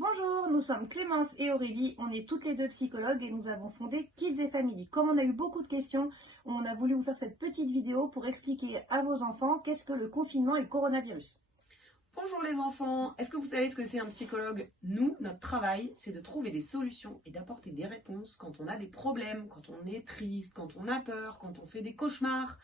Bonjour, nous sommes Clémence et Aurélie, on est toutes les deux psychologues et nous avons fondé Kids et Family. Comme on a eu beaucoup de questions, on a voulu vous faire cette petite vidéo pour expliquer à vos enfants qu'est-ce que le confinement et le coronavirus. Bonjour les enfants, est-ce que vous savez ce que c'est un psychologue? Nous, notre travail, c'est de trouver des solutions et d'apporter des réponses quand on a des problèmes, quand on est triste, quand on a peur, quand on fait des cauchemars.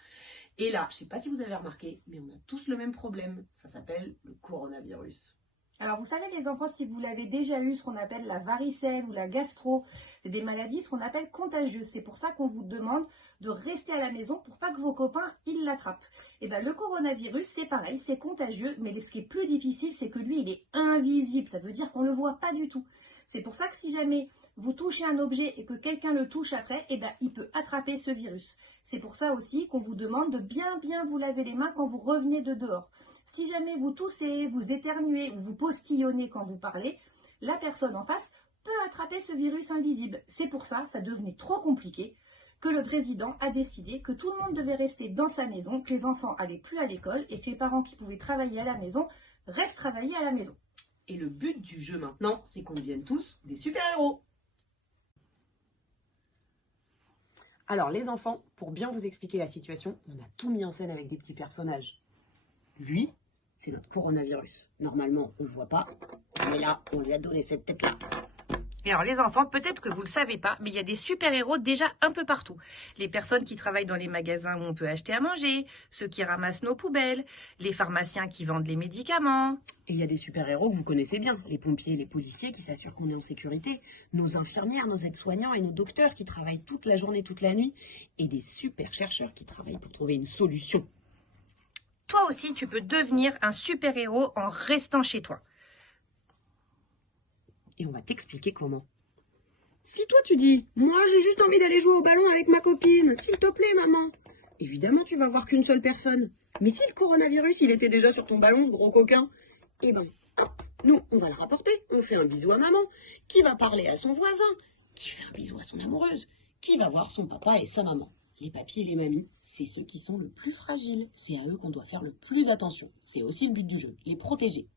Et là, je ne sais pas si vous avez remarqué, mais on a tous le même problème, ça s'appelle le coronavirus. Alors vous savez les enfants, si vous l'avez déjà eu, ce qu'on appelle la varicelle ou la gastro, c'est des maladies ce qu'on appelle contagieuses. C'est pour ça qu'on vous demande de rester à la maison pour pas que vos copains ils l'attrapent. Et bien le coronavirus c'est pareil, c'est contagieux, mais ce qui est plus difficile c'est que lui il est invisible, ça veut dire qu'on ne le voit pas du tout. C'est pour ça que si jamais vous touchez un objet et que quelqu'un le touche après, et ben il peut attraper ce virus. C'est pour ça aussi qu'on vous demande de bien vous laver les mains quand vous revenez de dehors. Si jamais vous toussez, vous éternuez ou vous postillonnez quand vous parlez, la personne en face peut attraper ce virus invisible. C'est pour ça, ça devenait trop compliqué, que le président a décidé que tout le monde devait rester dans sa maison, que les enfants allaient plus à l'école et que les parents qui pouvaient travailler à la maison restent travailler à la maison. Et le but du jeu maintenant, c'est qu'on devienne tous des super-héros. Alors les enfants, pour bien vous expliquer la situation, on a tout mis en scène avec des petits personnages. Lui, c'est notre coronavirus. Normalement, on ne le voit pas, mais là, on lui a donné cette tête-là. Et alors les enfants, peut-être que vous ne le savez pas, mais il y a des super-héros déjà un peu partout. Les personnes qui travaillent dans les magasins où on peut acheter à manger, ceux qui ramassent nos poubelles, les pharmaciens qui vendent les médicaments. Et il y a des super-héros que vous connaissez bien, les pompiers, les policiers qui s'assurent qu'on est en sécurité, nos infirmières, nos aides-soignants et nos docteurs qui travaillent toute la journée, toute la nuit, et des super-chercheurs qui travaillent pour trouver une solution. Toi aussi, tu peux devenir un super-héros en restant chez toi. Et on va t'expliquer comment. Si toi tu dis « Moi j'ai juste envie d'aller jouer au ballon avec ma copine, s'il te plaît maman », évidemment tu vas voir qu'une seule personne. Mais si le coronavirus il était déjà sur ton ballon, ce gros coquin, eh ben hop, nous on va le rapporter, on fait un bisou à maman, qui va parler à son voisin, qui fait un bisou à son amoureuse, qui va voir son papa et sa maman. Les papis et les mamies, c'est ceux qui sont le plus fragiles, c'est à eux qu'on doit faire le plus attention. C'est aussi le but du jeu, les protéger.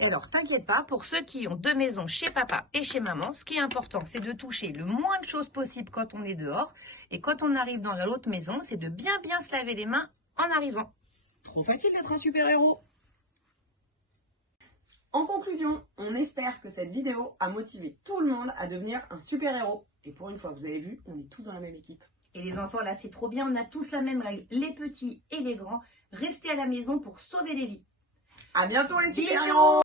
Et alors, t'inquiète pas, pour ceux qui ont deux maisons chez papa et chez maman, ce qui est important, c'est de toucher le moins de choses possible quand on est dehors. Et quand on arrive dans l'autre maison, c'est de bien se laver les mains en arrivant. Trop facile d'être un super-héros. En conclusion, on espère que cette vidéo a motivé tout le monde à devenir un super-héros. Et pour une fois, vous avez vu, on est tous dans la même équipe. Et les enfants, là, c'est trop bien, on a tous la même règle. Les petits et les grands, restez à la maison pour sauver des vies. À bientôt les super-héros!